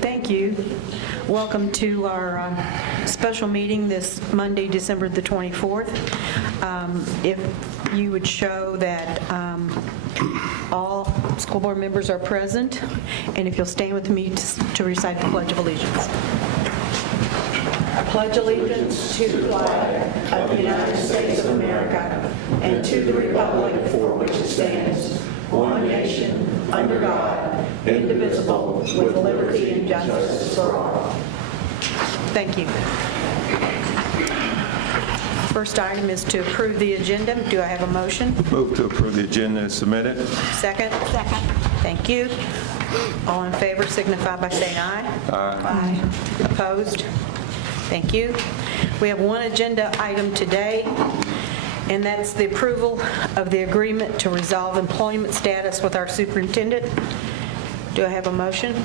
Thank you. Welcome to our special meeting this Monday, December the 24th. If you would show that all school board members are present, and if you'll stand with me to recite the Pledge of Allegiance. I pledge allegiance to the flag of the United States of America and to the republic for which it stands, one nation, under God, indivisible, with liberty and justice for all. Thank you. First item is to approve the agenda. Do I have a motion? Move to approve the agenda as submitted. Second? Second. Thank you. All in favor signify by saying aye. Aye. Opposed? Thank you. We have one agenda item today, and that's the approval of the agreement to resolve employment status with our superintendent. Do I have a motion?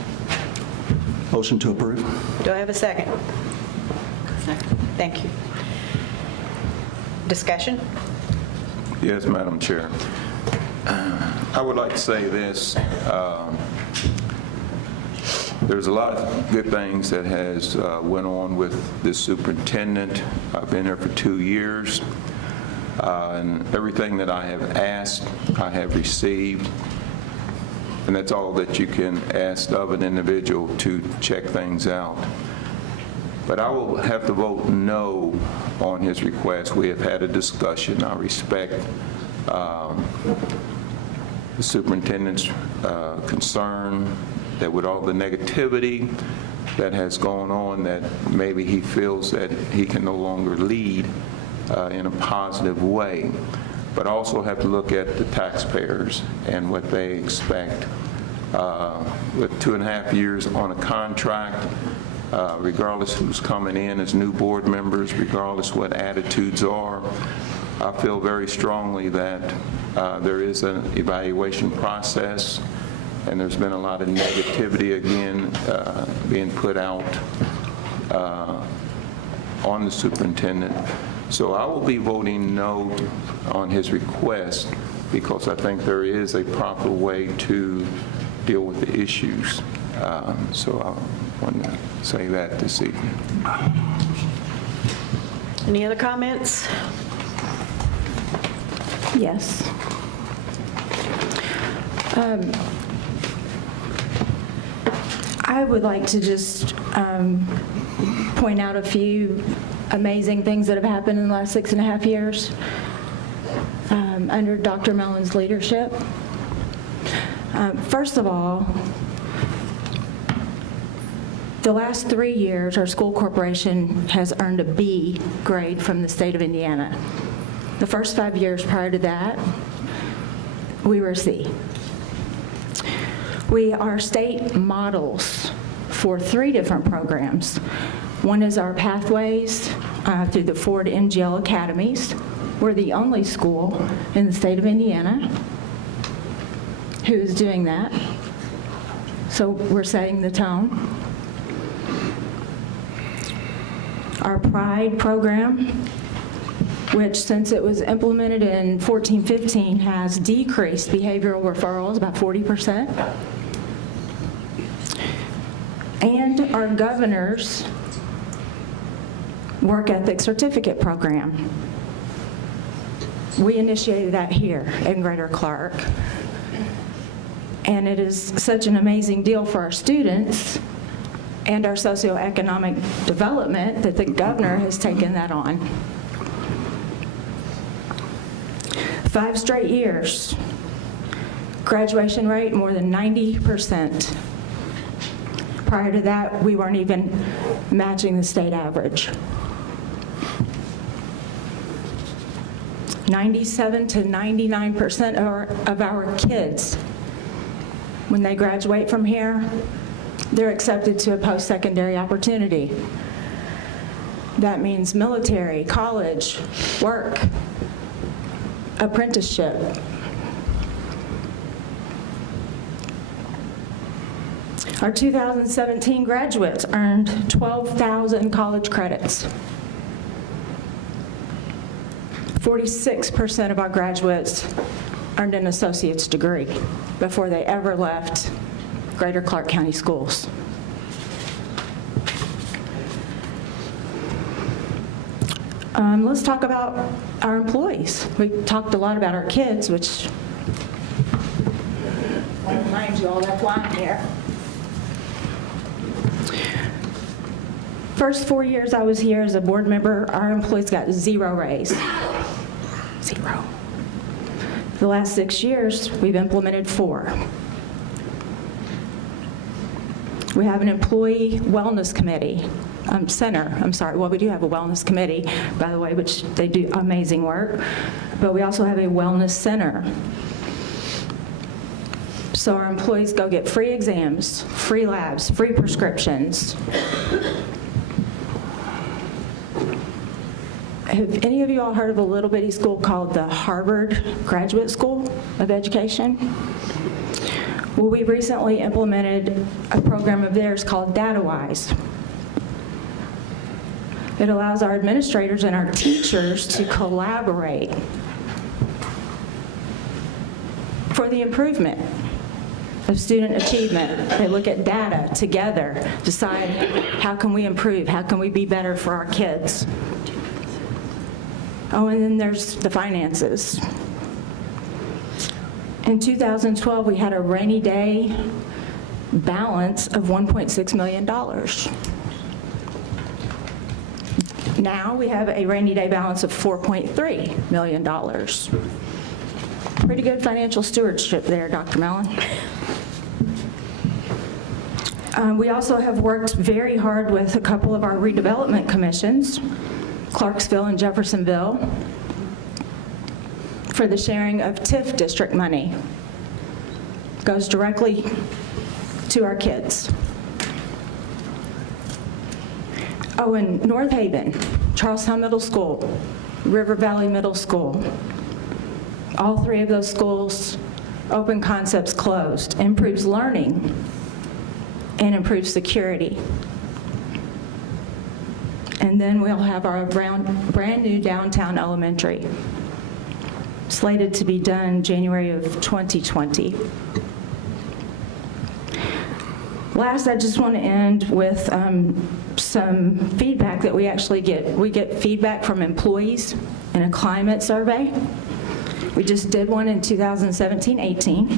Motion to approve. Do I have a second? Second. Thank you. Discussion? Yes, Madam Chair. I would like to say this. There's a lot of good things that has went on with this superintendent. I've been here for 2 years, and everything that I have asked, I have received. And that's all that you can ask of an individual to check things out. But I will have to vote no on his request. We have had a discussion. I respect the superintendent's concern that with all the negativity that has gone on, that maybe he feels that he can no longer lead in a positive way. But also have to look at the taxpayers and what they expect. With 2.5 years on a contract, regardless who's coming in as new board members, regardless what attitudes are, I feel very strongly that there is an evaluation process, and there's been a lot of negativity again being put out on the superintendent. So I will be voting no on his request because I think there is a proper way to deal with the issues. So I want to say that this evening. Any other comments? Yes. I would like to just point out a few amazing things that have happened in the last 6.5 years under Dr. Mellon's leadership. First of all, the last 3 years, our school corporation has earned a B grade from the state of Indiana. The first 5 years prior to that, we were a C. We are state models for 3 different programs. One is our pathways through the Ford NGL Academies. We're the only school in the state of Indiana who is doing that. So we're setting the tone. Our Pride program, which since it was implemented in 14-15 has decreased behavioral referrals about 40%. And our governor's work ethic certificate program. We initiated that here in Greater Clark. And it is such an amazing deal for our students and our socioeconomic development that the governor has taken that on. 5 straight years. Graduation rate more than 90%. Prior to that, we weren't even matching the state average. 97 to 99% of our kids, when they graduate from here, they're accepted to a post-secondary opportunity. That means military, college, work, apprenticeship. Our 2017 graduates earned 12,000 college credits. 46% of our graduates earned an associate's degree before they ever left Greater Clark County Schools. Let's talk about our employees. We talked a lot about our kids, which I remind you all that's why I'm here. First 4 years I was here as a board member, our employees got 0 raise. 0. The last 6 years, we've implemented 4. We have an employee wellness committee, well, we do have a wellness committee, by the way, which they do amazing work, but we also have a wellness center. So our employees go get free exams, free labs, free prescriptions. Have any of you all heard of a little bitty school called the Harvard Graduate School of Education? Well, we recently implemented a program of theirs called DataWise. It allows our administrators and our teachers to collaborate for the improvement of student achievement. They look at data together, decide how can we improve, how can we be better for our kids. Oh, and then there's the finances. In 2012, we had a rainy day balance of $1.6 million. Now we have a rainy day balance of $4.3 million. Pretty good financial stewardship there, Dr. Mellon. We also have worked very hard with a couple of our redevelopment commissions, Clarksville and Jeffersonville, for the sharing of TIF district money. Goes directly to our kids. Oh, and North Haven, Charlestown Middle School, River Valley Middle School. All 3 of those schools, open concepts closed, improves learning and improves security. And then we'll have our brand new downtown elementary, slated to be done January of 2020. Last, I just want to end with some feedback that we actually get. We get feedback from employees in a climate survey. We just did one in 2017-18.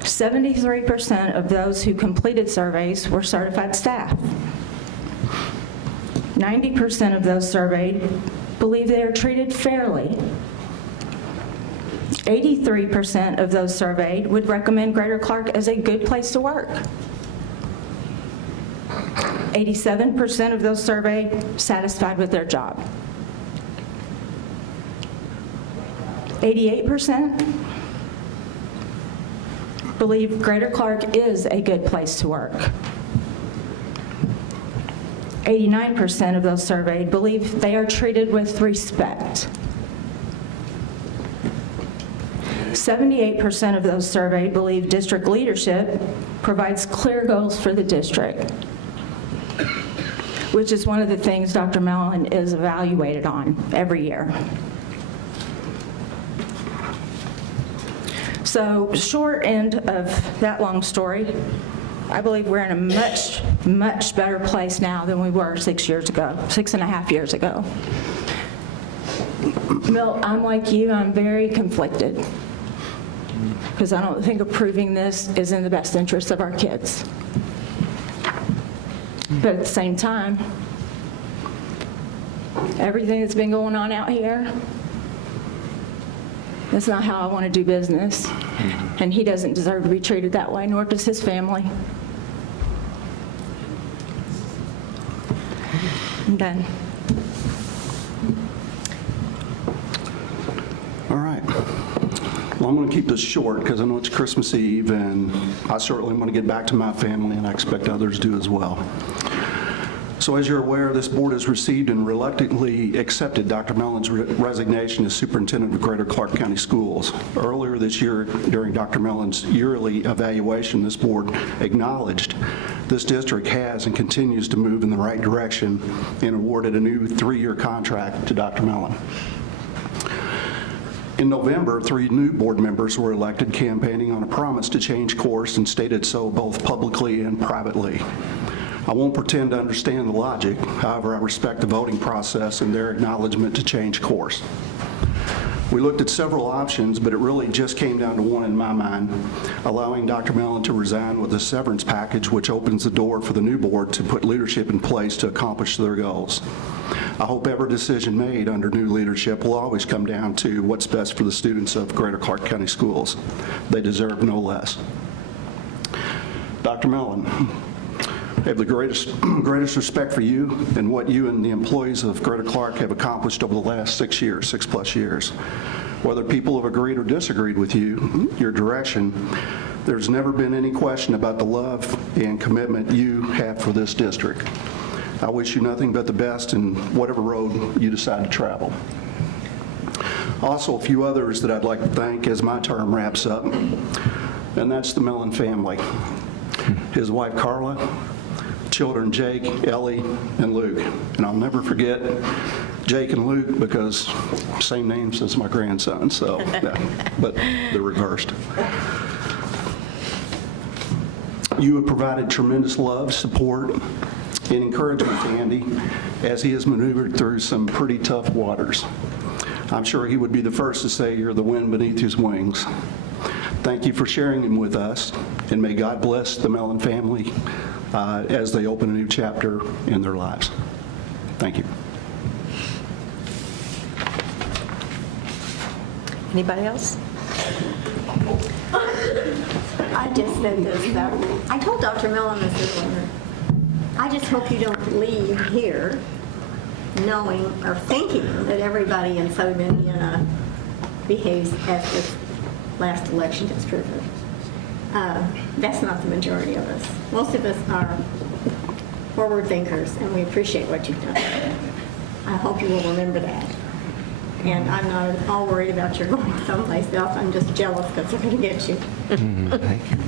73% of those who completed surveys were certified staff. 90% of those surveyed believe they are treated fairly. 83% of those surveyed would recommend Greater Clark as a good place to work. 87% of those surveyed satisfied with their job. 88% believe Greater Clark is a good place to work. 89% of those surveyed believe they are treated with respect. 78% of those surveyed believe district leadership provides clear goals for the district, which is one of the things Dr. Mellon is evaluated on every year. So, short end of that long story, I believe we're in a much, much better place now than we were 6 years ago, 6.5 years ago. Milt, I'm like you, I'm very conflicted, because I don't think approving this is in the best interest of our kids. But at the same time, everything that's been going on out here, that's not how I want to do business. And he doesn't deserve to be treated that way, nor does his family. I'm done. All right. Well, I'm going to keep this short because I know it's Christmas Eve, and I certainly want to get back to my family, and I expect others do as well. So as you're aware, this board has received and reluctantly accepted Dr. Mellon's resignation as superintendent of Greater Clark County Schools. Earlier this year, during Dr. Mellon's yearly evaluation, this board acknowledged this district has and continues to move in the right direction and awarded a new 3-year contract to Dr. Mellon. In November, 3 new board members were elected, campaigning on a promise to change course and stated so both publicly and privately. I won't pretend to understand the logic. However, I respect the voting process and their acknowledgement to change course. We looked at several options, but it really just came down to one in my mind, allowing Dr. Mellon to resign with a severance package which opens the door for the new board to put leadership in place to accomplish their goals. I hope every decision made under new leadership will always come down to what's best for the students of Greater Clark County Schools. They deserve no less. Dr. Mellon, I have the greatest respect for you and what you and the employees of Greater Clark have accomplished over the last 6+ years. Whether people have agreed or disagreed with you, your direction, there's never been any question about the love and commitment you have for this district. I wish you nothing but the best in whatever road you decide to travel. Also, a few others that I'd like to thank as my term wraps up, and that's the Mellon family. His wife, Carla, children Jake, Ellie, and Luke. And I'll never forget Jake and Luke because same names as my grandson, so, but they're reversed. You have provided tremendous love, support, and encouragement to Andy as he has maneuvered through some pretty tough waters. I'm sure he would be the first to say you're the wind beneath his wings. Thank you for sharing him with us, and may God bless the Mellon family as they open a new chapter in their lives. Thank you. Anybody else? I just said this, though. I told Dr. Mellon this this winter. I just hope you don't leave here knowing or thinking that everybody in Southern Indiana behaves as this last election has proven. That's not the majority of us. Most of us are forward thinkers, and we appreciate what you've done. I hope you will remember that. And I'm not at all worried about your going someplace else. I'm just jealous because they're going to get you. Thank you.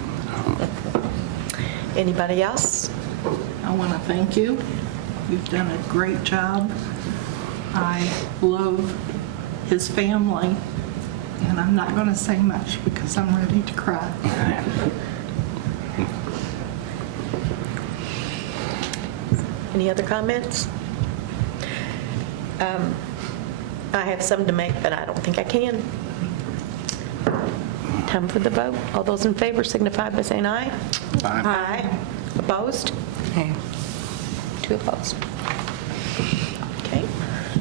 Anybody else? I want to thank you. You've done a great job. I love his family, and I'm not going to say much because I'm ready to cry. Any other comments? I have some to make, but I don't think I can. Time for the vote. All those in favor signify by saying aye. Aye. Aye. Opposed? Aye. 2 opposed. Okay.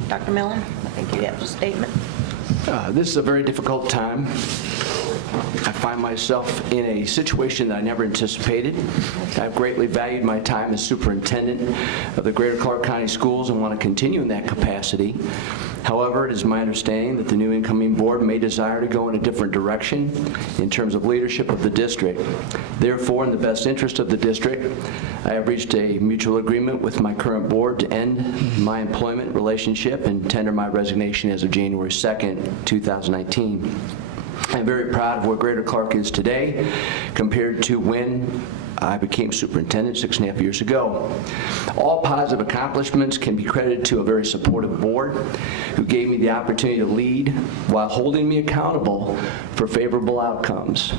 Dr. Mellon, I think you have a statement. This is a very difficult time. I find myself in a situation that I never anticipated. I've greatly valued my time as superintendent of the Greater Clark County Schools and want to continue in that capacity. However, it is my understanding that the new incoming board may desire to go in a different direction in terms of leadership of the district. Therefore, in the best interest of the district, I have reached a mutual agreement with my current board to end my employment relationship and tender my resignation as of January 2nd, 2019. I'm very proud of where Greater Clark is today compared to when I became superintendent 6.5 years ago. All positive accomplishments can be credited to a very supportive board who gave me the opportunity to lead while holding me accountable for favorable outcomes.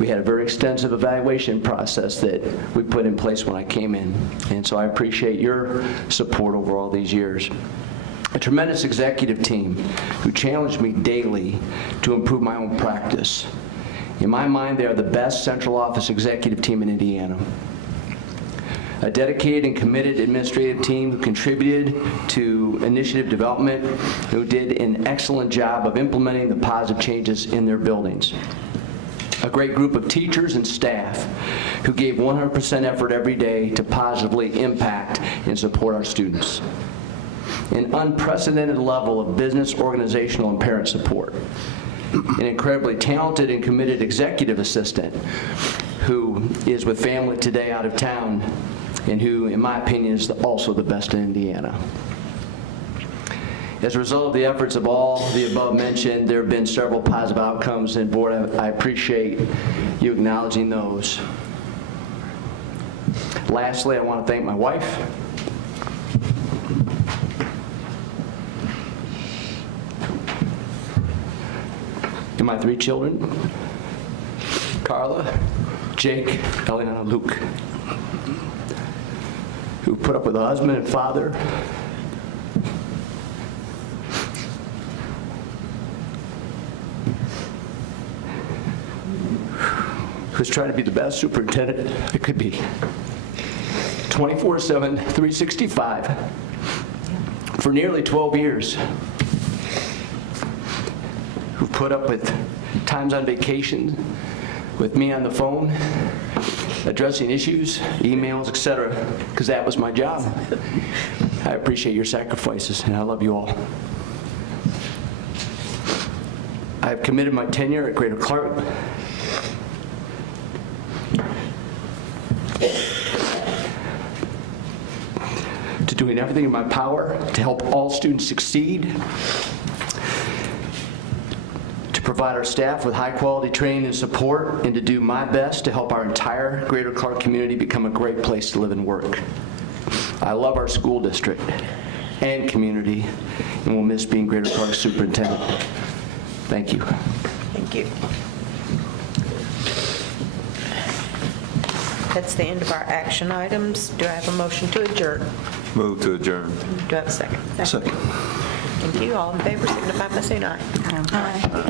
We had a very extensive evaluation process that we put in place when I came in, and so I appreciate your support over all these years. A tremendous executive team who challenged me daily to improve my own practice. In my mind, they are the best central office executive team in Indiana. A dedicated and committed administrative team who contributed to initiative development, who did an excellent job of implementing the positive changes in their buildings. A great group of teachers and staff who gave 100% effort every day to positively impact and support our students. An unprecedented level of business, organizational, and parent support. An incredibly talented and committed executive assistant who is with family today out of town and who, in my opinion, is also the best in Indiana. As a result of the efforts of all the above mentioned, there have been several positive outcomes, and board, I appreciate you acknowledging those. Lastly, I want to thank my wife. and my 3 children, Carla, Jake, Eliana, Luke, who put up with a husband and father who's trying to be the best superintendent I could be. 24/7, 365, for nearly 12 years. Who put up with times on vacation with me on the phone, addressing issues, emails, etc., because that was my job. I appreciate your sacrifices, and I love you all. I have committed my tenure at Greater Clark to doing everything in my power to help all students succeed, to provide our staff with high-quality training and support, and to do my best to help our entire Greater Clark community become a great place to live and work. I love our school district and community, and will miss being Greater Clark's superintendent. Thank you. Thank you. That's the end of our action items. Do I have a motion to adjourn? Move to adjourn. Do I have a second? Second. Thank you. All in favor, signify by saying aye. Aye.